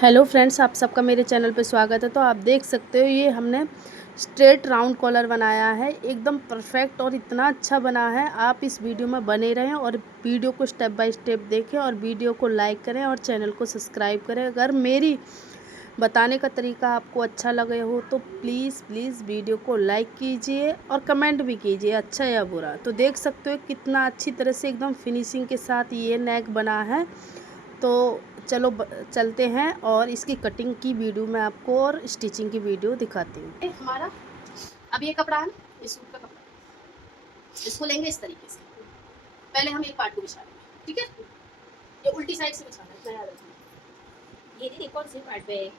Hello friends, आप सबका मेरे चैनल पे स्वागत है। तो आप देख सकते हो ये हमने स्ट्रेट राउंड कॉलर बनाया है, एकदम परफेक्ट और इतना अच्छा बना है। आप इस वीडियो में बने रहें और वीडियो को स्टेप बाय स्टेप देखें और वीडियो को लाइक करें और चैनल को सब्सक्राइब करें। अगर मेरी बताने का तरीका आपको अच्छा लगे हो तो प्लीज़ प्लीज़ वीडियो को लाइक कीजिए और कमेंट भी कीजिए, अच्छा या बुरा। तो देख सकते हो कितना अच्छी तरह से एकदम फिनिशिंग के साथ ये नेक बना है। तो चलो चलते हैं और इसकी कटिंग की वीडियो मैं आपको और स्टिचिंग की वीडियो दिखाती हूँ। हमारा अब ये कपड़ा है ना, ये सूट का कपड़ा, इसको लेंगे इस तरीके से। पहले हम एक पार्ट को बिछा लेंगे, ठीक है। ये उल्टी साइड से बिछाना है, इतना याद रखना। ये दीदी कौन सी पार्ट पे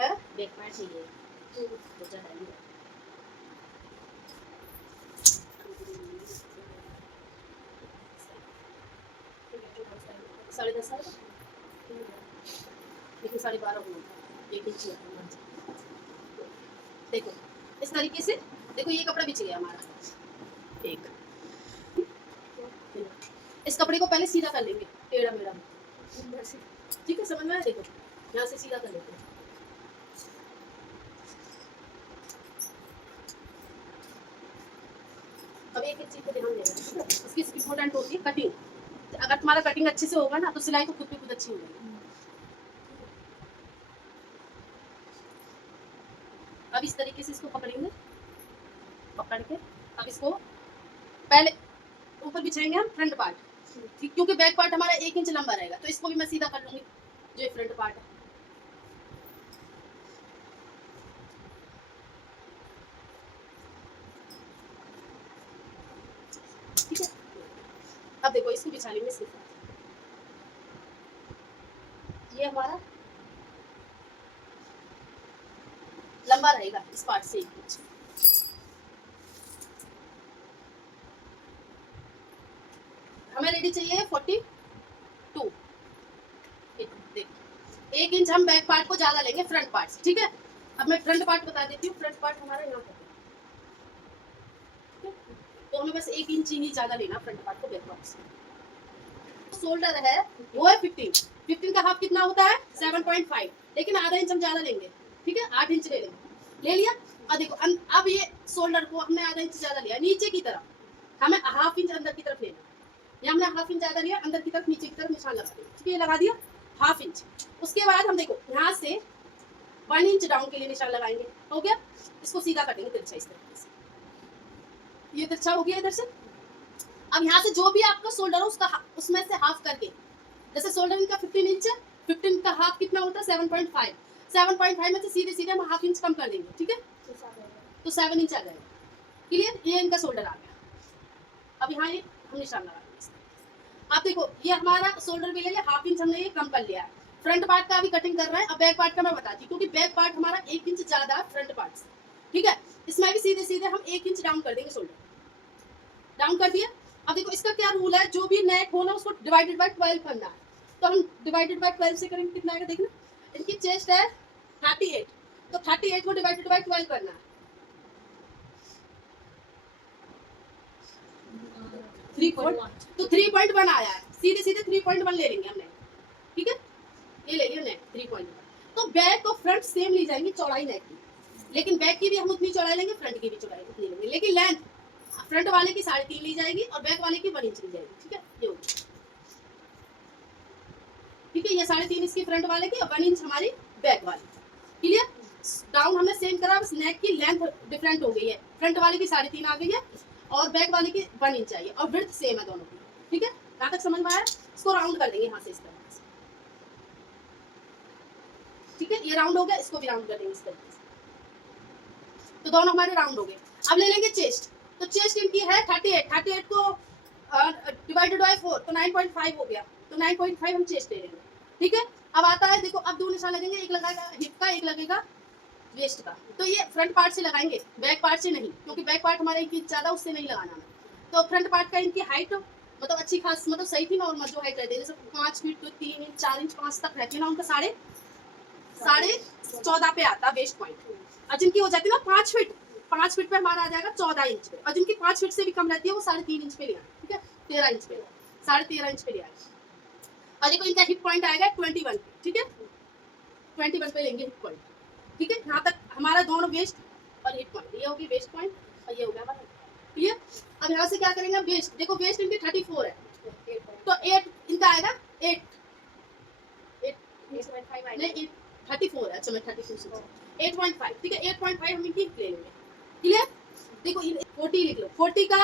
है बैक पार्ट चाहिए तो चढ़ाइए। साढ़े 10 साल लेकिन 12.5 होगा, 1 इंच देखो इस तरीके से। देखो ये कपड़ा बिछ गया हमारा एक। इस कपड़े को पहले सीधा कर लेंगे, टेढ़ा मेढ़ा, ठीक है, समझ में आया। देखो यहाँ से सीधा कर लेते हैं। अब एक चीज को ध्यान देना, इसकी इम्पोर्टेंट होती है कटिंग। अगर तुम्हारा कटिंग अच्छे से होगा ना तो सिलाई तो खुद भी खुद अच्छी हो जाएगी। अब इस तरीके से इसको पकड़ेंगे, पकड़ के अब इसको पहले ऊपर बिछाएंगे हम फ्रंट पार्ट, ठीक, क्योंकि बैक पार्ट हमारा 1 इंच लंबा रहेगा। तो इसको भी मैं सीधा कर लूंगी, जो ये फ्रंट पार्ट है। ठीक है, अब देखो इसको बिछा लेंगे इसके साथ। ये हमारा लंबा रहेगा इस पार्ट से 1 इंच। हमें रेडी चाहिए 42। देखो 1 इंच हम बैक पार्ट को ज्यादा लेंगे फ्रंट पार्ट से, ठीक है। अब मैं फ्रंट पार्ट बता देती हूँ। फ्रंट पार्ट हमारा यहाँ पर है, तो हमें बस 1 इंच ही ज्यादा लेना फ्रंट पार्ट को बैक पार्ट से। शोल्डर है वो है 15 का हाफ कितना होता है 7.5, लेकिन आधा इंच हम ज्यादा लेंगे, ठीक है। 8 इंच ले लेंगे, ले लिया। अब देखो अब ये शोल्डर को हमने आधा इंच ज्यादा लिया नीचे की तरफ, हमें हाफ इंच अंदर की तरफ लेना। ये हमने हाफ इंच ज्यादा लिया अंदर की तरफ, नीचे की तरफ निशान लगा दिया, ठीक है, ये लगा दिया हाफ इंच। उसके बाद हम देखो यहाँ से 1 इंच डाउन के लिए निशान लगाएंगे, हो गया। इसको सीधा काटेंगे तिरछा इस तरीके से, ये तिरछा हो गया इधर से। अब यहाँ से जो भी आपका शोल्डर है उसका उसमें से हाफ करके, जैसे शोल्डर इनका 15 इंच है, 15 का हाफ कितना होता है 7.5। 7.5 में से सीधे सीधे हम हाफ इंच कम कर देंगे, ठीक है, तो 7 इंच आ जाएगा। क्लियर, ये इनका शोल्डर आ गया। अब यहाँ ये हम निशान लगा देंगे। अब देखो ये हमारा शोल्डर भी ले लिया, हाफ इंच हमने ये कम कर लिया है। फ्रंट पार्ट का भी कटिंग कर रहा है। अब बैक पार्ट का मैं बताती हूँ, क्योंकि बैक पार्ट हमारा 1 इंच ज्यादा है फ्रंट पार्ट से, ठीक है। इसमें भी सीधे सीधे हम 1 इंच डाउन कर देंगे, शोल्डर डाउन कर दिया। अब देखो इसका क्या रूल है, जो भी नेक हो ना उसको डिवाइडेड बाय 12 करना है। तो हम डिवाइडेड बाय 12 से करेंगे, कितना आएगा देखना। इनकी चेस्ट है 38, तो 38 को डिवाइडेड बाय 12 करना है। 3.1, तो 3.1 आया है, सीधे सीधे 3.1 ले लेंगे हमने, ठीक है। ये ले लिया नेक 3.1। तो बैक और फ्रंट सेम ली जाएंगी चौड़ाई नेक की, लेकिन बैक की भी हम उतनी चौड़ाई लेंगे, फ्रंट की भी चौड़ाई उतनी लेंगे, लेकिन लेंथ फ्रंट वाले की 3.5 ली जाएगी और बैक वाले की 1 इंच ली जाएगी, ठीक है। ये होगी, ठीक है, ये 3.5 इसकी फ्रंट वाले की और 1 इंच हमारी बैक वाली। क्लियर, डाउन हमने सेम करा, बस नेक की लेंथ डिफरेंट हो गई है, फ्रंट वाले की 3.5 आ गई है और बैक वाले की 1 इंच आई है, और विड्थ सेम है दोनों की, ठीक है। यहाँ तक समझ में आया। इसको राउंड कर देंगे यहाँ से इस तरह से, ठीक है, ये राउंड हो गया। इसको भी राउंड कर देंगे इस तरीके से, तो दोनों हमारे राउंड हो गए। अब ले लेंगे चेस्ट, तो चेस्ट इनकी है 38 को डिवाइडेड बाय 4 तो 9.5 हो गया, तो 9.5 हम चेस्ट ले लेंगे, ठीक है। अब आता है देखो, अब 2 निशान लगेंगे, एक लगेगा हिप का, एक लगेगा वेस्ट का। तो ये फ्रंट पार्ट से लगाएंगे, बैक पार्ट से नहीं, क्योंकि बैक पार्ट हमारा 1 इंच ज्यादा, उससे नहीं लगाना हमें। तो फ्रंट पार्ट का इनकी हाइट मतलब अच्छी खास, मतलब सही थी नॉर्मल जो हाइट रहती है, जैसे 5 फीट तो 3 इंच 4 इंच 5 तक रहती है ना, उनका 14.5 पे आता वेस्ट पॉइंट। और जिनकी हो जाती है ना 5 फीट पे हमारा आ जाएगा 14 इंच पे, और जिनकी 5 फीट से भी कम रहती है वो 3.5 इंच पे लिया, ठीक है, 13 इंच पे, 13.5 इंच पे लिया। और देखो इनका हिप पॉइंट आएगा 21, ठीक है। 21 पे लेंगे हिप पॉइंट, ठीक है। यहाँ तक हमारा दोनों वेस्ट और हिप पॉइंट, ये होगी वेस्ट पॉइंट और ये हो गया हमारा, क्लियर। अब यहाँ से क्या करेंगे, वेस्ट देखो, वेस्ट इनके 34 है तो 8 इनका आएगा 8 नहीं 34 है, अच्छा मैं 32 से 8.5, ठीक है। 8.5 हम इनकी ले लेंगे, क्लियर। देखो 40 लिख लो, 40 का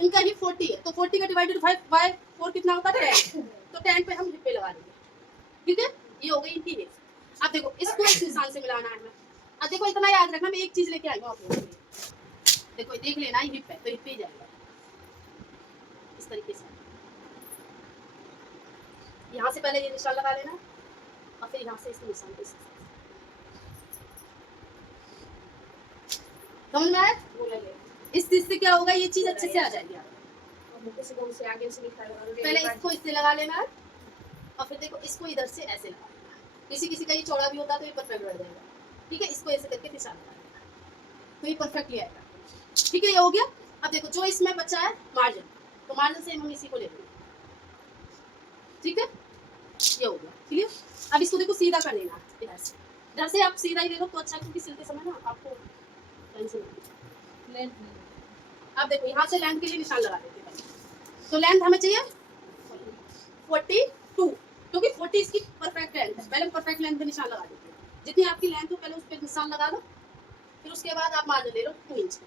इनका ही 40 है तो 40 का डिवाइडेड बाय 4 कितना होता है 10, तो 10 पे हम हिप पे लगा देंगे, ठीक है। ये हो गई इनकी हिप। अब देखो इसको इस निशान से मिलाना है हमें। अब देखो इतना याद रखना, मैं एक चीज लेके आई हूँ आप लोगों के लिए, देखो देख लेना हिप है तो हिप पे ही जाएगा इस तरीके से। यहाँ से पहले ये निशान लगा लेना और फिर यहाँ से इस निशान पे समझ में आया। इस चीज से क्या होगा, ये चीज अच्छे से आ जाएगी। पहले इसको इससे लगा लेना है और फिर देखो इसको इधर से ऐसे लगा लेना। किसी किसी का ये चौड़ा भी होता है तो ये परफेक्ट बैठ जाएगा, ठीक है। इसको ऐसे करके निशान लगा लेना तो ये परफेक्टली आएगा, ठीक है। ये हो गया। अब देखो जो इसमें बचा है मार्जिन, तो मार्जिन से हम इसी को ले लेंगे, ठीक है। ये हो गया, क्लियर। अब इसको देखो सीधा कर देना, इधर से आप सीधा ही ले लो तो अच्छा, क्योंकि सिलते समय ना आपको टेंशन नहीं। अब देखो यहाँ से लेंथ के लिए निशान लगा देते हैं, तो लेंथ हमें चाहिए 42, क्योंकि 40 इसकी परफेक्ट लेंथ है। पहले परफेक्ट लेंथ पे निशान लगा देते हैं, जितनी आपकी लेंथ हो पहले उस पर निशान लगा दो, फिर उसके बाद आप मार्जिन ले लो 2 इंच का।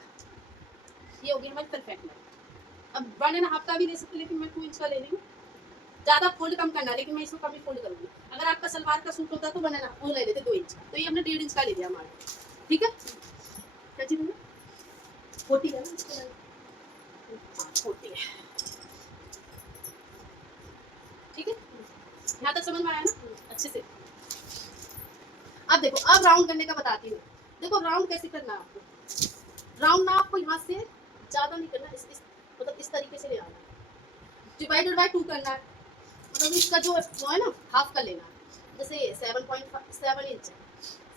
ये होगी हमारी परफेक्ट लेंथ। अब 1.5 का भी ले सकते, लेकिन मैं 2 इंच का ले रही हूँ। ज्यादा फोल्ड कम करना, लेकिन मैं इसको कम ही फोल्ड करूंगी। अगर आपका सलवार का सूट होता तो 1.5 वो ले लेते 2 इंच का, तो ये हमने 1.5 इंच का ले लिया हमारा, ठीक है। क्या चीज है 40 है ना, 40 है, ठीक है। यहाँ तक समझ में आया ना अच्छे से। अब देखो, अब राउंड करने का बताती हूँ। देखो राउंड कैसे करना है आपको। राउंड ना आपको यहाँ से ज्यादा नहीं करना, इस मतलब इस तरीके से ले आना है, डिवाइडेड बाय 2 करना है। मतलब इसका जो वो है ना हाफ कर लेना है। जैसे 7.7 इंच है,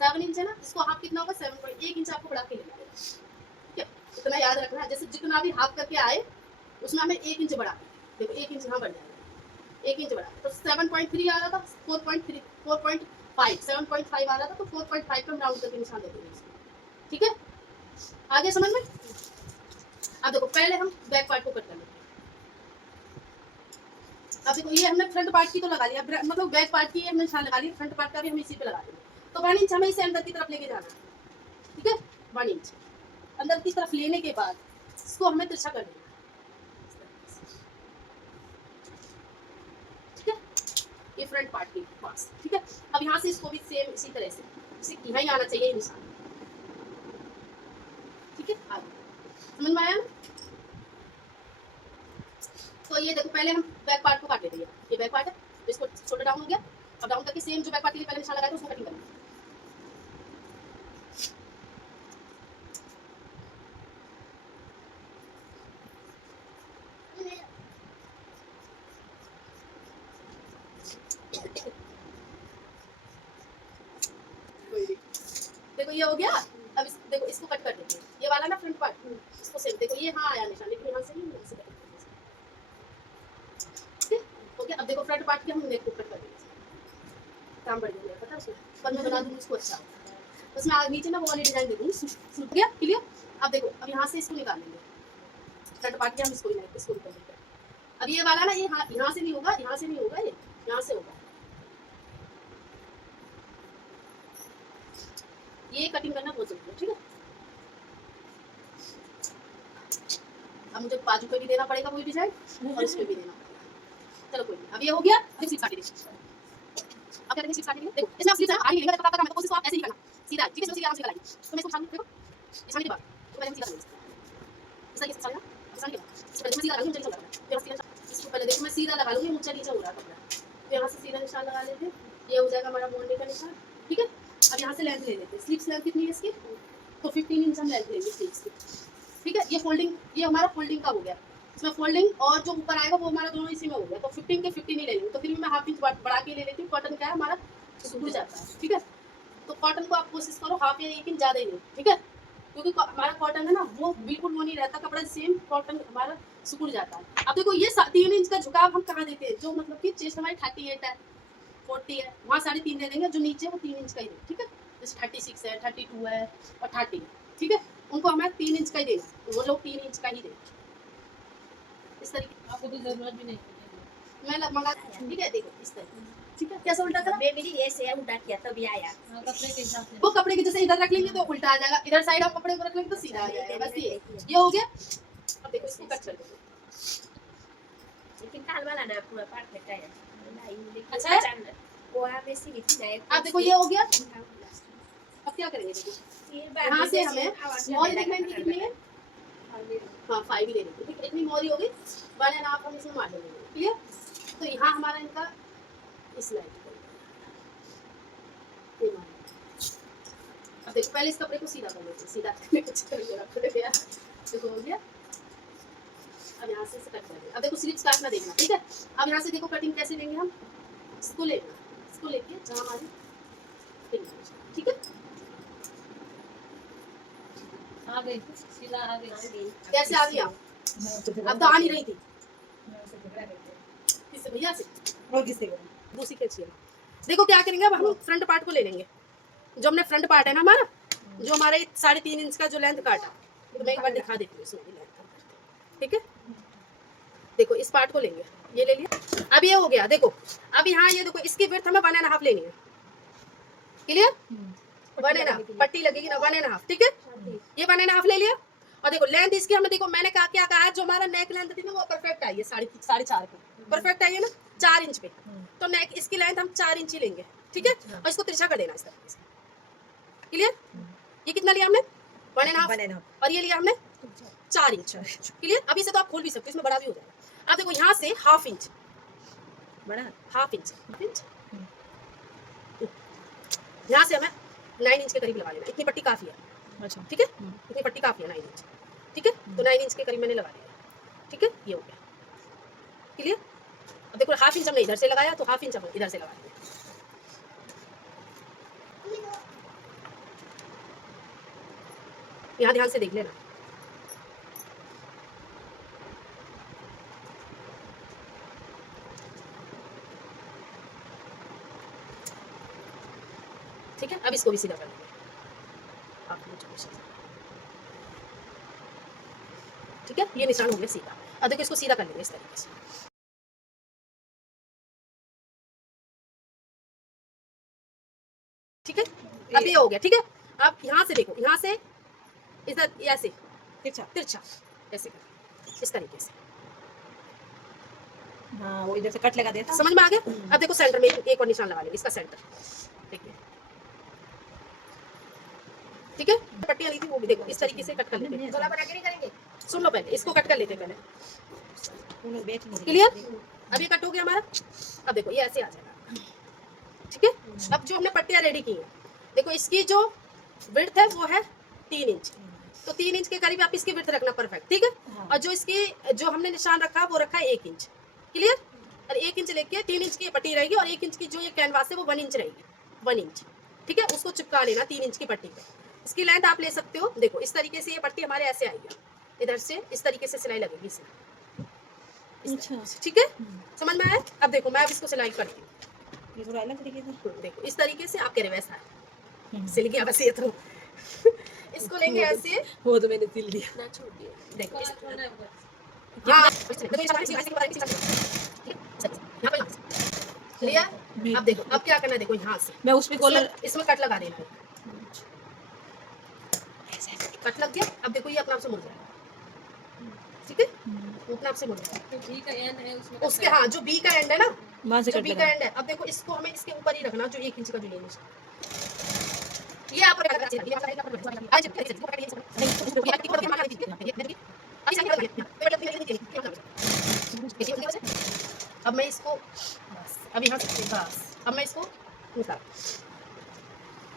7 इंच है ना, इसको हाफ कितना होगा 7.1 इंच आपको बढ़ा के लेना है, ठीक है। इतना याद रखना है, जैसे जितना भी हाफ करके आए उसमें हमें 1 इंच बढ़ा, देखो 1 इंच यहाँ बढ़ जाएगा, 1 इंच बढ़ा तो 7.3 आ रहा था, 4.3 4.5 7.5 आ रहा था, तो 4.5 पे हम राउंड करके निशान दे देंगे, ठीक है। आगे समझ में। अब देखो पहले हम बैक पार्ट को कट कर लेंगे। अब देखो ये हमने फ्रंट पार्ट की तो लगा लिया, मतलब बैक पार्ट की हमने निशान लगा लिया, फ्रंट पार्ट का भी हम इसी पे लगा देंगे। तो 1 इंच हमें इसे अंदर की तरफ लेके जाना है, ठीक है। 1 इंच अंदर की तरफ लेने के बाद इसको हमें तिरछा कर देना है, ठीक है। ये फ्रंट पार्ट के पास, ठीक है। अब यहाँ से इसको भी सेम इसी तरह से यहाँ ही आना चाहिए निशान, ठीक है। आगे समझ में आया ना। तो ये देखो पहले हम बैक पार्ट को काट लेते हैं, ये बैक पार्ट है तो इसको छोटा डाउन हो गया। अब डाउन करके सेम जो बैक पार्ट के लिए पहले निशान लगाया था उसको कटिंग करना है। देखो ये हो गया। अब देखो इसको कट कर देंगे, ये वाला ना फ्रंट पार्ट, इसको सेम देखो ये हाँ आया निशान, लेकिन यहाँ से नहीं, यहाँ से कट कर हो गया। अब देखो फ्रंट पार्ट के हम नेक को कट कर देंगे, काम बढ़ गया पता है उसमें, पर मैं बना दूंगी उसको अच्छा, उसमें आगे नीचे ना वो वाली डिजाइन दे दूंगी, सूट गया, क्लियर। अब देखो अब यहाँ से इसको निकाल लेंगे, फ्रंट पार्ट के हम इसको निकाल देंगे। अब ये वाला ना ये यहाँ से नहीं होगा, यहाँ से नहीं होगा, ये यहाँ से होगा, ये कटिंग करना बहुत जरूरी है, ठीक है। अब मुझे बाजू पे भी देना पड़ेगा वही डिजाइन और इस पे भी देना पड़ेगा, चलो कोई नहीं। अब ये हो गया, अब स्लिप काट देंगे। अब क्या करेंगे, स्लिप काटेंगे। देखो इसमें आप स्लिप आगे लेंगे तो आपका काम है, कोशिश आप ऐसे ही करना सीधा, ठीक है। सीधा आराम से लगाइए, तो मैं इसको सामने देखो सामने के बाद तो मैंने सीधा कर दिया, इस तरीके से सामने सामने के बाद इसको पहले सीधा लगा लूंगा, नीचे लगा फिर सीधा इसको पहले देखो मैं सीधा लगा लूंगी, ऊंचा नीचे हो रहा है कपड़ा, तो यहाँ से सीधा निशान लगा लेते, ये हो जाएगा हमारा मोड़ने का निशान, ठीक है। अब यहाँ से लेंथ ले लेते हैं, स्लीव्स लेंथ कितनी है इसकी, तो 15 इंच हम लेंथ लेंगे स्लीव्स की, ठीक है। ये फोल्डिंग, ये हमारा फोल्डिंग का हो गया, इसमें फोल्डिंग और जो ऊपर आएगा वो हमारा दोनों इसी में हो गया, तो 15 के 15 ही ले लेंगे। तो फिर भी मैं हाफ इंच बढ़ा के ले लेती हूँ, कॉटन क्या है हमारा सूख जाता है, ठीक है। तो कॉटन को आप कोशिश करो हाफ या 1 इंच ज़्यादा ही नहीं, ठीक है, क्योंकि हमारा कॉटन है ना वो बिल्कुल वो नहीं रहता कपड़ा, सेम कॉटन हमारा सिकुड़ जाता है। अब देखो ये 3 इंच का झुकाव हम कहाँ देते हैं, जो मतलब कि चेस्ट हमारी 38 है, 40 है, वहाँ 3.5 दे देंगे, जो नीचे वो 3 इंच का ही देंगे, ठीक है। जैसे 36 है, 32 है और 30 है, ठीक है, उनको हमें 3 इंच का ही देना, वो लोग 3 इंच का ही देंगे। इस तरीके आपको तो जरूरत भी नहीं मैं मंगा, ठीक है, देखो इस तरीके, ठीक है। कैसे उल्टा करा? मेरी ऐसे उल्टा किया तभी आया। कपड़े के हिसाब से वो कपड़े की जैसे इधर रख लेंगे तो उल्टा आ जाएगा, इधर साइड हम कपड़े को रख लेंगे तो सीधा आ जाएगा, बस ये हो गया। अब देखो इसको कट कर देंगे। लेकिन काल वाला ना पूरा परफेक्ट आया। अच्छा है? वो हमें सीधी नहीं। अब देखो ये हो गया। अब क्या करेंगे, देखो यहाँ से हमें मोहरी देखना है कितनी है, हाँ 5 ही ले लेंगे, ठीक है। इतनी मोहरी होगी, 1.5 हम इसमें मार देंगे, क्लियर। तो यहाँ हमारा इनका इस लाइन ये मार। अब देखो पहले इस कपड़े को सीधा कर लेते हैं, सीधा करने कुछ करेंगे, रख देते हैं, देखो हो गया। अब यहाँ से कट कर देंगे। अब देखो स्लिप्स काटना देखना, ठीक है। अब यहाँ से देखो कटिंग कैसे लेंगे हम, इसको लेना, इसको लेके जहाँ हमारी, ठीक है। आ गई सीधा आ गई। कैसे आ गई आप? अब तो आ नहीं रही थी, किससे भैया से और किससे दूसरी कैची है। देखो क्या करेंगे, अब हम फ्रंट पार्ट को ले लेंगे, जो हमने फ्रंट पार्ट है ना हमारा, जो हमारे 3.5 इंच का जो लेंथ काटा, तो मैं एक बार दिखा देती हूँ इसमें लेंथ, ठीक है। देखो इस पार्ट को लेंगे, ये ले लिया। अब ये हो गया, देखो अब यहाँ ये देखो इसकी विड्थ हमें 1.5 लेनी है, क्लियर। 1.5 पट्टी लगेगी ना, 1.5, ठीक है। ये 1.5 ले लिया। और देखो लेंथ इसकी हमें, देखो मैंने क्या कहा है, जो हमारा नेक लेंथ थी ना वो परफेक्ट आई है, 4.5 पे परफेक्ट आई है ना, 4 इंच पे। तो नेक इसकी लेंथ हम 4 इंच ही लेंगे, ठीक है। और इसको तिरछा कर देना इस तरीके से, क्लियर। ये कितना लिया हमने, 1.5, और ये लिया हमने 4 इंच, क्लियर। अभी से तो आप खोल भी सकते हो, इसमें बड़ा भी हो जाएगा। अब देखो यहाँ से हाफ इंच बड़ा, हाफ इंच यहाँ से हमें 9 इंच के करीब लगा लेना, इतनी पट्टी काफी है, अच्छा ठीक है। इतनी पट्टी काफी है 9 इंच, ठीक है। तो 9 इंच के करीब मैंने लगा लिया, ठीक है। ये हो गया, क्लियर। अब देखो हाफ इंच हमने इधर से लगाया, तो हाफ इंच हम इधर से लगा लिया। यहाँ ध्यान से देख लेना, ठीक है। अब इसको भी सीधा कर लेंगे, ठीक है। ये निशान हो गया सीधा। अब देखो इसको सीधा कर लेंगे इस तरीके से, ठीक है। अब ये हो गया, ठीक है। अब यहाँ से देखो, यहाँ से इधर ऐसे तिरछा तिरछा ऐसे कर, इस तरीके से, हाँ वो इधर से कट लगा देता। समझ में आ गया। अब देखो सेंटर में एक और निशान लगा लेंगे, इसका सेंटर, ठीक है, ठीक है। पट्टियां ली थी वो भी देखो इस तरीके से कट कर लेते हैं। गोला बना के नहीं करेंगे। सुन लो पहले, इसको कट कर लेते हैं पहले, वो लोग बेच नहीं क्लियर। अब ये कट हो गया हमारा। अब देखो ये ऐसे आ जाएगा, ठीक है। अब जो हमने पट्टियां रेडी की हैं, देखो इसकी जो विड्थ है वो है 3 इंच, तो 3 इंच के करीब आप इसकी विड्थ रखना परफेक्ट, ठीक है। हाँ। और जो इसकी जो हमने निशान रखा वो रखा है 1 इंच, क्लियर। और 1 इंच लेके 3 इंच की पट्टी रहेगी, और 1 इंच की जो ये कैनवास है वो 1 इंच रहेगी, 1 इंच, ठीक है। उसको चिपका लेना 3 इंच की पट्टी पे। इसकी लेंथ आप ले सकते हो, देखो इस तरीके से ये पट्टी हमारे ऐसे आएगी, इधर से इस तरीके से सिलाई लगेगी इसमें, अच्छा ठीक है। समझ में आया। अब देखो मैं अब इसको सिलाई करती हूँ, ये थोड़ा अलग तरीके से देखो इस तरीके से आप कह रहे वैसा है, सिल गया बस ये तो। इसको लेंगे ऐसे, वो तो मैंने सिल दिया। ना छोड़ दिया। देखो इस, छोड़ना है ऊपर। हाँ क्लियर। अब देखो अब क्या करना है, देखो यहाँ से मैं उस पे कॉलर इसमें कट लगा देना है, कट लग गया। अब देखो ये अपने आप से मुड़ जाएगा, ठीक है। वो अपने आप से मुड़ जाएगा, तो ठीक है एंड है उसमें। उसके हाँ जो बी का एंड है ना, वहां से जो कट बी का लगा। एंड है। अब देखो इसको हमें इसके ऊपर ही रखना, जो 1 इंच का जो लेंगे ये आप अब मैं इसको बस अब यहाँ से बस अब मैं इसको निकाल,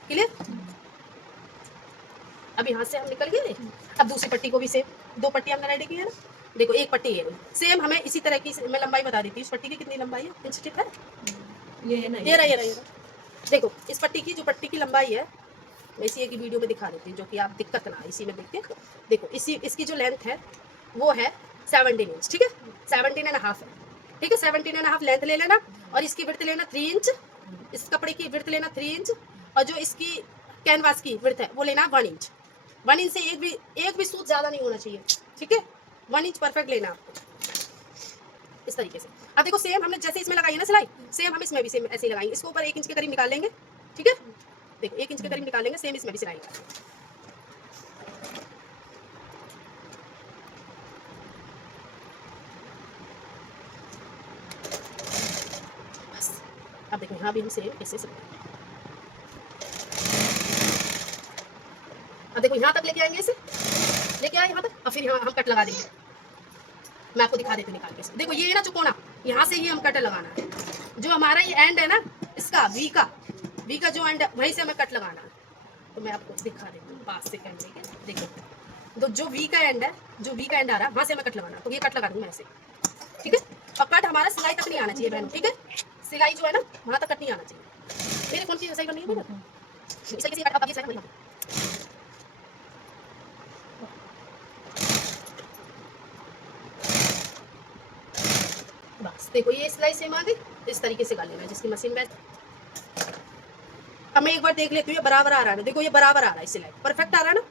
क्लियर। अब यहाँ से हम निकल गए। अब दूसरी पट्टी को भी सेम 2 पट्टी हमने रेडी की है ना, देखो एक पट्टी ये सेम हमें इसी तरह की, मैं लंबाई बता देती हूँ। इस पट्टी की कितनी लंबाई है, इंच टिप है, ये है ना ये रहा। देखो इस पट्टी की जो पट्टी की लंबाई है, मैं इसी एक वीडियो में दिखा देती हूँ, जो कि आप दिक्कत ना इसी में देखते। देखो इसी इसकी जो लेंथ है वो है 17 इंच, ठीक है, 17.5 है, ठीक है। 17.5 लेंथ ले लेना, और इसकी विड्थ लेना 3 इंच, इस कपड़े की विड्थ लेना 3 इंच और जो इसकी कैनवास की विड्थ है वो लेना 1 इंच। 1 इंच से एक भी सूत ज़्यादा नहीं होना चाहिए, ठीक है। 1 इंच परफेक्ट लेना आपको इस तरीके से। अब देखो सेम हमने जैसे इसमें लगाई है ना सिलाई, सेम हम इसमें भी सेम ऐसे ही लगाएंगे। इसको ऊपर 1 इंच के करीब निकाल लेंगे, ठीक है। देखो 1 इंच के करीब निकाल लेंगे, सेम इसमें भी सिलाई लगाएंगे। बस अब देखो यहाँ भी हम सेम ऐसे सिलाई। अब देखो यहाँ तक लेके आएंगे, इसे लेके आए यहाँ तक और फिर यहाँ हम कट लगा देंगे। मैं आपको दिखा देती हूँ निकाल के। देखो ये है ना चुकोना, यहाँ से ही हम कट लगाना है। जो हमारा ये एंड है ना इसका वी का जो एंड है वहीं से हमें कट लगाना है। तो मैं आपको दिखा देती हूँ 5 सेकंड लेके। देखो तो जो वी का एंड है, जो वी का एंड आ रहा है वहाँ से हमें कट लगाना है। तो ये कट लगा दूँगी मैं ऐसे, ठीक है। और कट हमारा सिलाई तक नहीं आना चाहिए बहनों, ठीक है। सिलाई जो है ना वहाँ तक कट नहीं आना चाहिए। मेरे कौन सी सही करनी है ना, इस तरीके से कट। अब ये सही करनी है। बस देखो ये सिलाई सेम आ गई, इस तरीके से कर लेना है जिसकी मशीन में। अब मैं एक बार देख लेती हूँ ये बराबर आ रहा है ना। देखो ये बराबर आ रहा है, सिलाई परफेक्ट आ रहा है ना,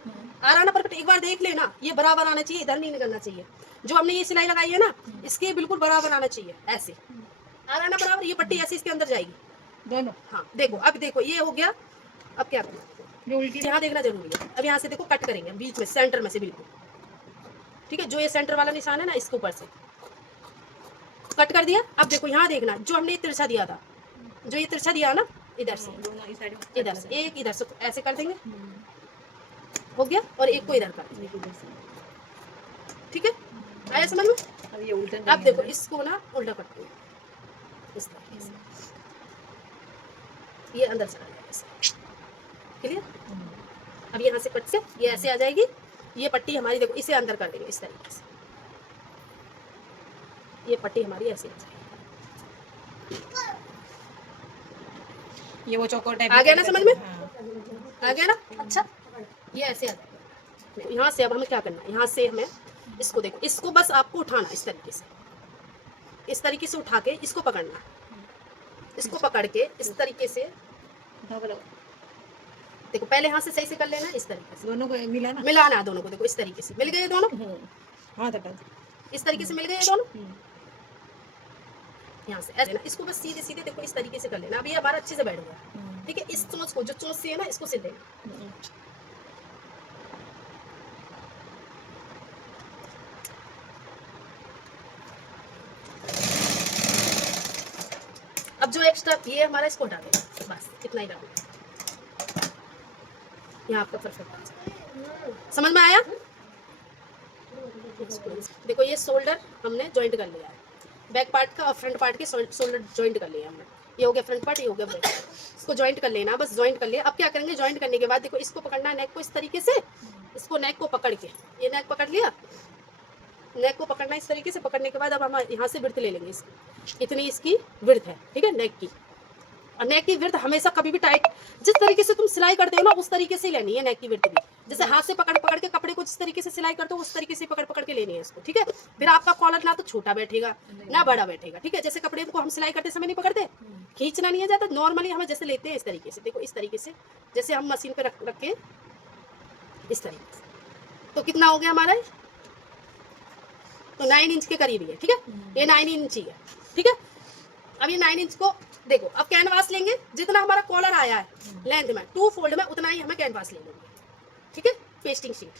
आ रहा है ना परफेक्ट। एक बार देख लेना, ये बराबर आना चाहिए, इधर नहीं निकलना चाहिए। जो हमने ये सिलाई लगाई है ना इसके बिल्कुल बराबर आना चाहिए, ऐसे आ रहा है ना बराबर। ये पट्टी ऐसे इसके अंदर जाएगी दोनों। हाँ देखो, अब देखो ये हो गया। अब क्या करना, यहाँ देखना जरूरी है। अब यहाँ से देखो कट करेंगे बीच में, सेंटर में से बिल्कुल, ठीक है। जो ये सेंटर वाला निशान है ना इसके ऊपर से कट कर दिया। अब देखो यहाँ देखना, जो हमने ये तिरछा दिया था, जो ये तिरछा दिया ना इधर से, इधर से एक, इधर से ऐसे कर देंगे, हो गया। और एक को इधर कर देंगे, ठीक है। आया समझ में। अब ये उल्टा अब देखो इसको ना उल्टा करते हैं इस तरीके से, ये अंदर चला जाएगा, क्लियर। अब यहाँ से कट से ये ऐसे आ जाएगी। ये पट्टी हमारी देखो इसे अंदर कर देंगे इस तरीके से, ये पट्टी हमारी ऐसे आ जाएगी। ये वो चौकोर टाइप आ गया ना समझ में, हाँ। आ गया ना। अच्छा ये ऐसे आ जाएगा। यहाँ से अब हमें क्या करना है, यहाँ से हमें इसको देखो, इसको बस आपको उठाना इस तरीके से, इस तरीके से उठा के इसको पकड़ना, इसको पकड़ के इस तरीके से देखो, पहले हाथ से सही से कर लेना इस तरीके से, दोनों को मिला ना, मिलाना है दोनों को। देखो इस तरीके से मिल गए दोनों, हाँ तटा इस तरीके से मिल गए दोनों। यहाँ से ऐसे ना इसको बस सीधे सीधे देखो इस तरीके से कर लेना। अभी हमारा अच्छे से बैठ गया, ठीक है। इस चोंच को, जो चोंच से है ना इसको सिल देना। अब जो एक्स्ट्रा ये हमारा इसको हटा देना, बस इतना ही डालना। यहाँ आपका परफेक्ट समझ में आया। देखो ये शोल्डर हमने जॉइंट कर लिया है, बैक पार्ट का और फ्रंट पार्ट के शोल्डर जॉइंट कर लिया हमने। ये हो गया फ्रंट पार्ट, ये हो गया बैक पार्ट। इसको जॉइंट कर लेना, बस जॉइंट कर लिया। अब क्या करेंगे, जॉइंट करने के बाद देखो इसको पकड़ना है नेक को इस तरीके से, इसको नेक को पकड़ के, ये नेक पकड़ लिया, नेक को पकड़ना इस तरीके से। पकड़ने के बाद अब हम यहाँ से विड्थ ले लेंगे इसकी, इतनी इसकी विड्थ है, ठीक है, नेक की। और नेक की विड्थ हमेशा कभी भी टाइट, जिस तरीके से तुम सिलाई करते हो ना उस तरीके से लेनी है नेक की विड्थ भी। जैसे हाथ से पकड़ पकड़ के कपड़े को जिस तरीके से सिलाई करते हो उस तरीके से पकड़ पकड़ के लेनी है इसको, ठीक है। फिर आपका कॉलर ना तो छोटा बैठेगा ना बड़ा बैठेगा, ठीक है। जैसे कपड़े को हम सिलाई करते समय नहीं पकड़ते, खींचना नहीं है जाता, नॉर्मली हमें जैसे लेते हैं इस तरीके से। देखो इस तरीके से, जैसे हम मशीन पे रख के इस तरीके से। तो कितना हो गया हमारा, तो 9 इंच के करीब ही है, ठीक है। ये 9 इंच ही है, ठीक है। अब ये 9 इंच को देखो, अब कैनवास लेंगे, जितना हमारा कॉलर आया है लेंथ में 2 फोल्ड में उतना ही हमें कैनवास ले लेंगे, ठीक है। पेस्टिंग शीट,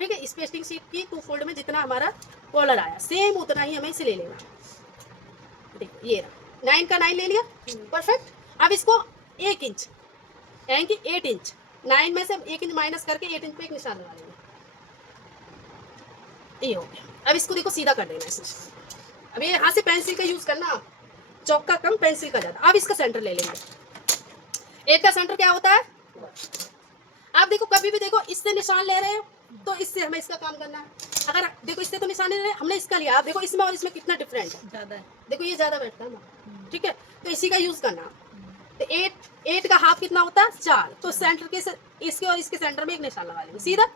ठीक है। इस पेस्टिंग शीट की 2 फोल्ड में जितना हमारा कॉलर आया सेम उतना ही हमें इसे ले लेना। देखो ये 9 का 9 ले लिया, परफेक्ट। अब इसको 1 इंच यानी कि 8 इंच, 9 में से 1 इंच माइनस करके 8 इंच पे एक निशान लगा लेंगे, ये हो गया। अब इसको देखो सीधा कर देना ऐसे। अब ये यहाँ से पेंसिल का यूज करना, चौक का कम पेंसिल का ज्यादा। अब इसका सेंटर ले लेंगे। एक का सेंटर क्या होता है, आप देखो कभी भी देखो इससे निशान ले रहे हो तो इससे हमें इसका काम करना है। अगर देखो इससे तो निशान ले रहे हैं, हमने इसका लिया, आप देखो इसमें और इसमें कितना डिफरेंट है, ज्यादा है। देखो ये ज्यादा बैठता है ना, ठीक है। तो इसी का यूज करना। तो 8 का हाफ कितना होता है 4, तो सेंटर के इसके और इसके सेंटर में एक निशान लगा लेंगे सीधा।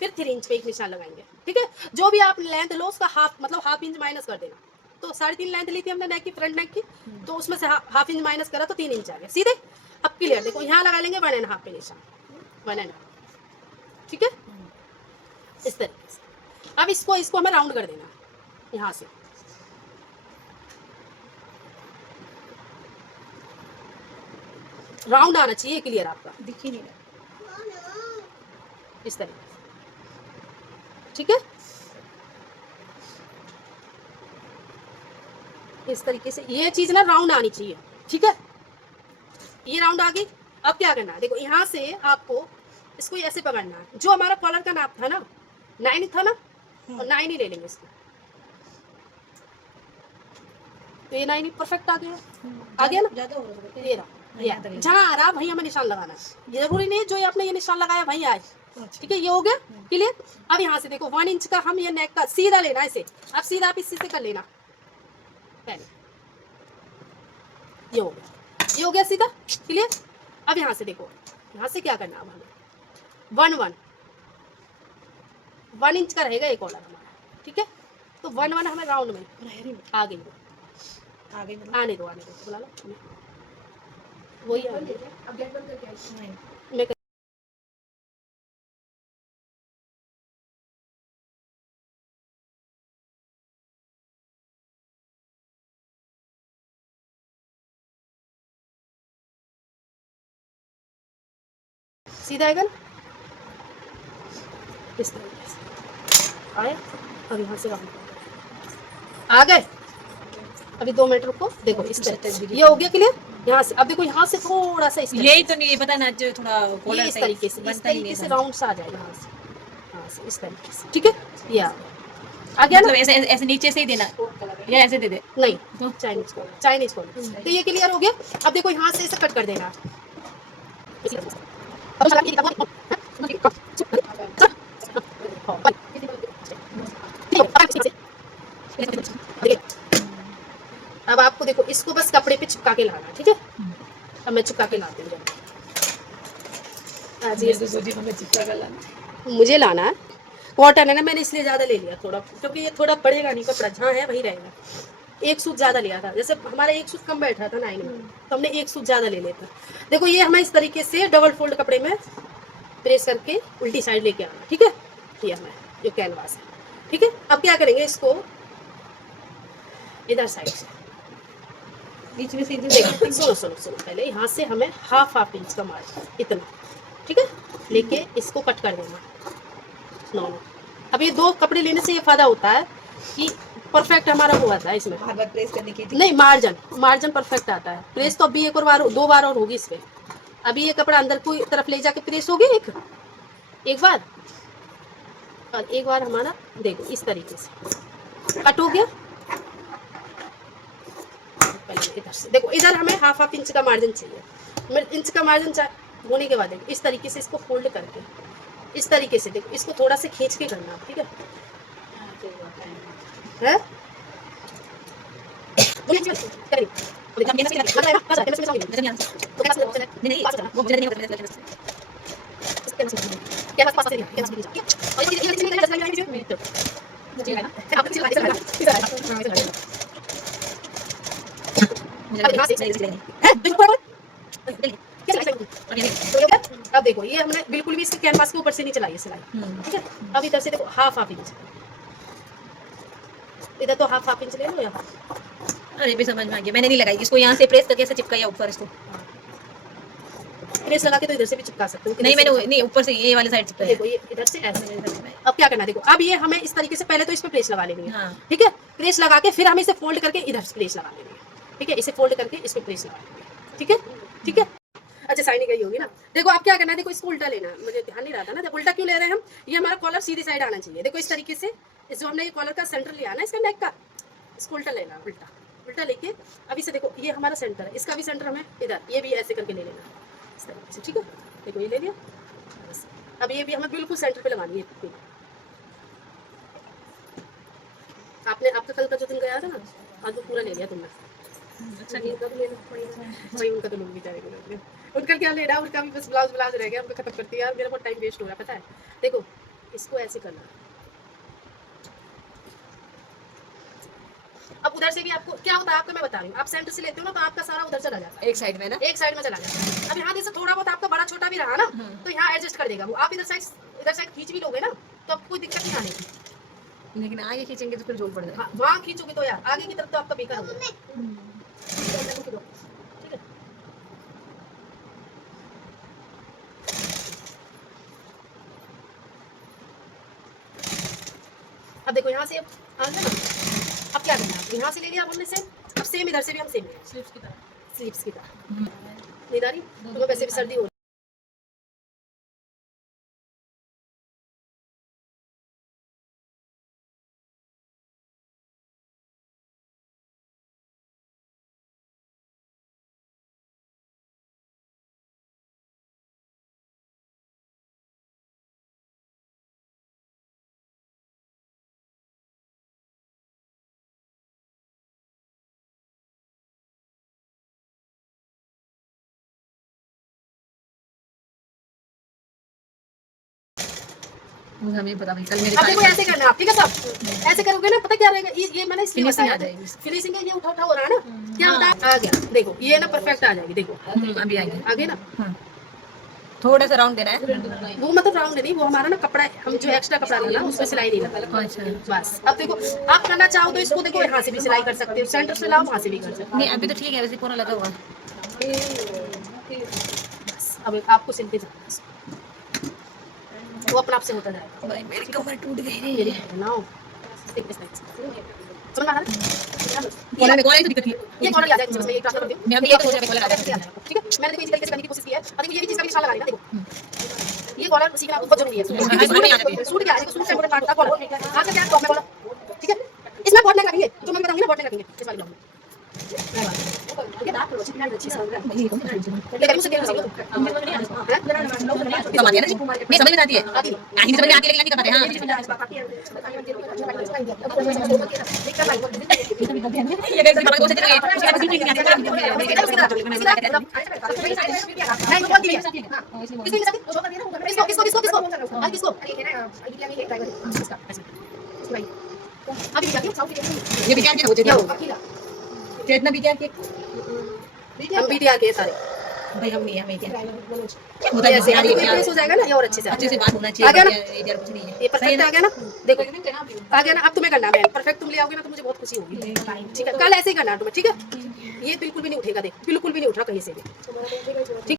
फिर 3 इंच पे एक निशान लगाएंगे, ठीक है। जो भी आप लेंथ लो उसका हाफ, मतलब हाफ इंच माइनस कर देना, तो 3.5 लेंथ ली थी हमने नेक की, फ्रंट नेक की, तो उसमें से हाफ इंच माइनस करा तो 3 इंच आ गया सीधे। अब क्लियर, देखो यहाँ लगा लेंगे 1.5 पे निशान, 1.5, ठीक है, इस तरीके से। अब इसको हमें राउंड कर देना यहाँ से, राउंड आना चाहिए, क्लियर आपका, दिख ही नहीं रहा। इस तरीके से, ठीक है, इस तरीके से ये चीज ना राउंड आनी चाहिए, ठीक है, ये राउंड आ गई। अब क्या करना है, देखो यहाँ से आपको इसको ऐसे पकड़ना है, जो हमारा कॉलर का नाप था ना 9 था ना, और 9 ही ले लेंगे इसको, तो ये 9 परफेक्ट आ गया, आ गया ना, ज्यादा हो रहा है। ये रहा, ये जहाँ आ रहा वहीं हमें निशान लगाना है, ये जरूरी नहीं है जो ये आपने ये निशान लगाया वहीं आए, ठीक है, ये हो गया क्लियर। अब यहाँ से देखो 1 इंच का हम ये नेक का सीधा लेना है इसे, अब सीधा आप इसी से कर लेना पहले, ये हो गया सीधा क्लियर। अब यहाँ से देखो, यहाँ से क्या करना, अब हमें 1 इंच का रहेगा ये कॉलर हमारा, ठीक है, तो 1 हमें राउंड में आ गई, आगे मतलब आने दो बुला लो, वही है अब गेट बंद करके नहीं। मैं सीधा आएगा ना, इस तरीके से आया। अब यहाँ से राउंड आ गए, अभी 2 मिनट रुको, देखो इस तरह ये हो गया क्लियर। यहाँ से अब देखो, यहाँ से थोड़ा सा इस तरीके यही तो नहीं पता ना, जो थोड़ा ये कॉलर इस तरीके से, राउंड सा आ जाएगा यहाँ से इस तरीके से, ठीक है, ये आ गया ना, मतलब ऐसे ऐसे नीचे से ही देना या ऐसे दे दे। नहीं चाइनीज कॉलर, तो ये क्लियर हो गया। अब देखो यहाँ से इसे कट कर देना, अब आपको देखो इसको बस कपड़े पे चिपका के लाना, ठीक है, अब मैं चिपका के लाती हूँ, मुझे लाना है कॉटन है ना, मैंने इसलिए ज़्यादा ले लिया थोड़ा, क्योंकि ये थोड़ा पड़ेगा नहीं, कपड़ा जहाँ है वही रहेगा। एक सूट ज़्यादा लिया था, जैसे हमारा एक सूट कम बैठ रहा था 9 में, तो हमने एक सूट ज़्यादा ले लिया था। देखो ये हमें इस तरीके से डबल फोल्ड कपड़े में प्रेस करके उल्टी साइड लेके आना, ठीक है, ये हमें जो कैनवास है, ठीक है। अब क्या करेंगे, इसको इधर साइड से बीच में से देखिए, सुनो पहले यहाँ से हमें हाफ इंच का मार्जिन इतना, ठीक है, लेके इसको कट कर देना नॉर्मल। अब ये 2 कपड़े लेने से ये फायदा होता है कि परफेक्ट हमारा वो आता है इसमें, बार बार प्रेस करने की नहीं मार्जिन परफेक्ट आता है। प्रेस तो अभी एक और बार 2 बार और होगी इस पे, अभी ये कपड़ा अंदर की तरफ ले जाके प्रेस होगी एक बार, और एक बार हमारा देखो इस तरीके से कट हो गया। पहले इधर से देखो, इधर हमें हाफ इंच का मार्जिन चाहिए, इंच का मार्जिन होने के बाद देखो इस तरीके से इसको फोल्ड करके इस तरीके से देखो, इसको थोड़ा से खींच के करना, ठीक है, है? अब देखो ये हमने बिल्कुल भी इसके कैनवास के ऊपर से नहीं चलाई है सिलाई, ठीक है। अब इधर से देखो हाफ इंच, इधर तो हाफ इंच ले लो या अरे भी समझ में आ गया, मैंने नहीं लगाई इसको, यहाँ से प्रेस करके ऐसे चिपकाया ऊपर इसको। प्रेस लगा के तो इधर से भी चिपका सकते हो, नहीं मैंने नहीं ऊपर से ये वाली साइड चिपकाया। देखो ये इधर से ऐसे। अब क्या करना, देखो अब ये हमें इस तरीके से पहले तो इस पे प्रेस लगा लेनी है, हाँ। ठीक है, प्रेस लगा के फिर हम इसे फोल्ड करके इधर से प्रेस लगा लेनी है, ठीक है, इसे फोल्ड करके इस पे प्रेस लगा लेनी है, ठीक है, ठीक है। अच्छा साइनिंग गई होगी ना, देखो आप क्या करना है, देखो इसको उल्टा लेना है, मुझे ध्यान नहीं रहा था ना, देखो उल्टा क्यों ले रहे हैं हम, ये हमारा कॉलर सीधी साइड आना चाहिए, देखो इस तरीके से, इस जो हमने ये कॉलर का सेंटर लिया ना इसका नेक का, इसको उल्टा लेना, उल्टा लेके अभी से देखो ये हमारा सेंटर है, इसका भी सेंटर हमें इधर, ये भी ऐसे करके ले लेना इस तरीके से, ठीक है, देखो ये ले लिया। अब ये भी हमें बिल्कुल सेंटर पे लगानी है, आपने आपका कल का जो दिन गया था ना, आज वो पूरा ले लिया तुमने, अच्छा नहीं उनका तो ले लो, वही उनका तो लोग भी जाएंगे, उनका क्या लेना, उनका भी बस ब्लाउज रह गया, उनका खत्म करती है यार, मेरा बहुत टाइम वेस्ट हो रहा है पता है। देखो इसको ऐसे करना, अब उधर से भी आपको क्या होता है, आपको मैं बता रही हूँ, आप सेंटर से लेते हो ना तो आपका सारा उधर चला जाता है, एक साइड में ना, एक साइड में चला जाता है। अब यहाँ जैसे थोड़ा बहुत आपका बड़ा छोटा भी रहा ना तो यहाँ एडजस्ट कर देगा वो। आप इधर साइड खींच भी लोगे ना तो आपको कोई दिक्कत नहीं आने। लेकिन आगे खींचेंगे तो फिर जोर पड़ जाएगा। हाँ, वहाँ खींचोगे तो यार आगे की तरफ तो आपका बेकार होगा। ठीक है, अब देखो यहाँ से आ गया ना, अब क्या करना है, यहाँ से ले लिया हमने से, अब सेम इधर से भी हम सेम स्लीव्स की तरह नहीं डाली, तुम्हें वैसे भी सर्दी हो रही है। मुझे हमें पता नहीं, कल मेरे अब देखो ऐसे करना आप, ठीक है सब ऐसे करोगे ना, पता क्या रहेगा, ये मैंने इसलिए फिनिशिंग बताया आ जाएगी। फिनिशिंग है, ये उठा हो रहा है ना, क्या होता है आ गया, देखो ये ना परफेक्ट आ जाएगी, देखो अभी आएंगे। आगे ना थोड़ा सा राउंड देना है। वो मतलब राउंड नहीं, वो हमारा ना कपड़ा, हम जो एक्स्ट्रा कपड़ा लेना उसमें सिलाई नहीं लगता। अच्छा, बस अब देखो आप करना चाहो तो इसको देखो यहाँ से भी सिलाई कर सकते हो, सेंटर से लाओ वहाँ से भी कर सकते नहीं अभी तो ठीक है, वैसे पूरा लगा हुआ। हो। बस अब आपको सिलते जाना है इसको। वो अपने आप से होता जाएगा। भाई मेरी कमर टूट गई मेरी रे। बनाओ समझ में आ रहा है? कॉलर में तो दिक्कत थी। ये कॉलर आ जाएगा, इसमें ये ट्रांसफर कर दूं। मैं अभी ये तो सोच रहा कॉलर आ जाएगा। ठीक है, मैंने देखो इसी तरीके से करने की कोशिश की है, और देखो ये भी चीज का भी निशान लगा देना, देखो ये कॉलर सीखना बहुत जरूरी है। सूट क्या है, सूट से इम्पोर्टेंट पार्ट का कॉलर आज का क्या टॉप में कॉलर, ठीक है, इसमें बॉट नेक लगेंगे, जो मैं बताऊंगी ना बॉट नेक लगेंगे इस वाले ब्लाउज में। ठीक है, दांत अच्छी तरह अच्छी से लेकिन मुझे देना चाहिए समझ गया ना जी? नहीं समझ में आती है, हिंदी समझ में आती है लेकिन नहीं कर पाते। हाँ ये कैसे बात को सच्ची है, उसका किसी नहीं आती है। नहीं वो बोलती है किसको किसको किसको किसको किसको आज किसको भाई अभी क्या ये भी क्या क्या हो जाएगा, कितना भी क्या कि हम बीटीआर के सारे भाई हम नहीं, हमें क्या होता है, ऐसे आगे प्रेस हो जाएगा ना, ये और अच्छे से अच्छे से बात होना चाहिए। आ गया ना? यार कुछ नहीं है, ये परफेक्ट आ गया ना, देखो आ गया ना। अब तुम्हें करना है परफेक्ट, तुम ले आओगे ना तो मुझे बहुत खुशी होगी। ठीक है, कल ऐसे ही करना तुम्हें, ठीक है, ये बिल्कुल भी नहीं उठेगा, देख बिल्कुल भी नहीं उठ रहा कहीं से भी, ठीक।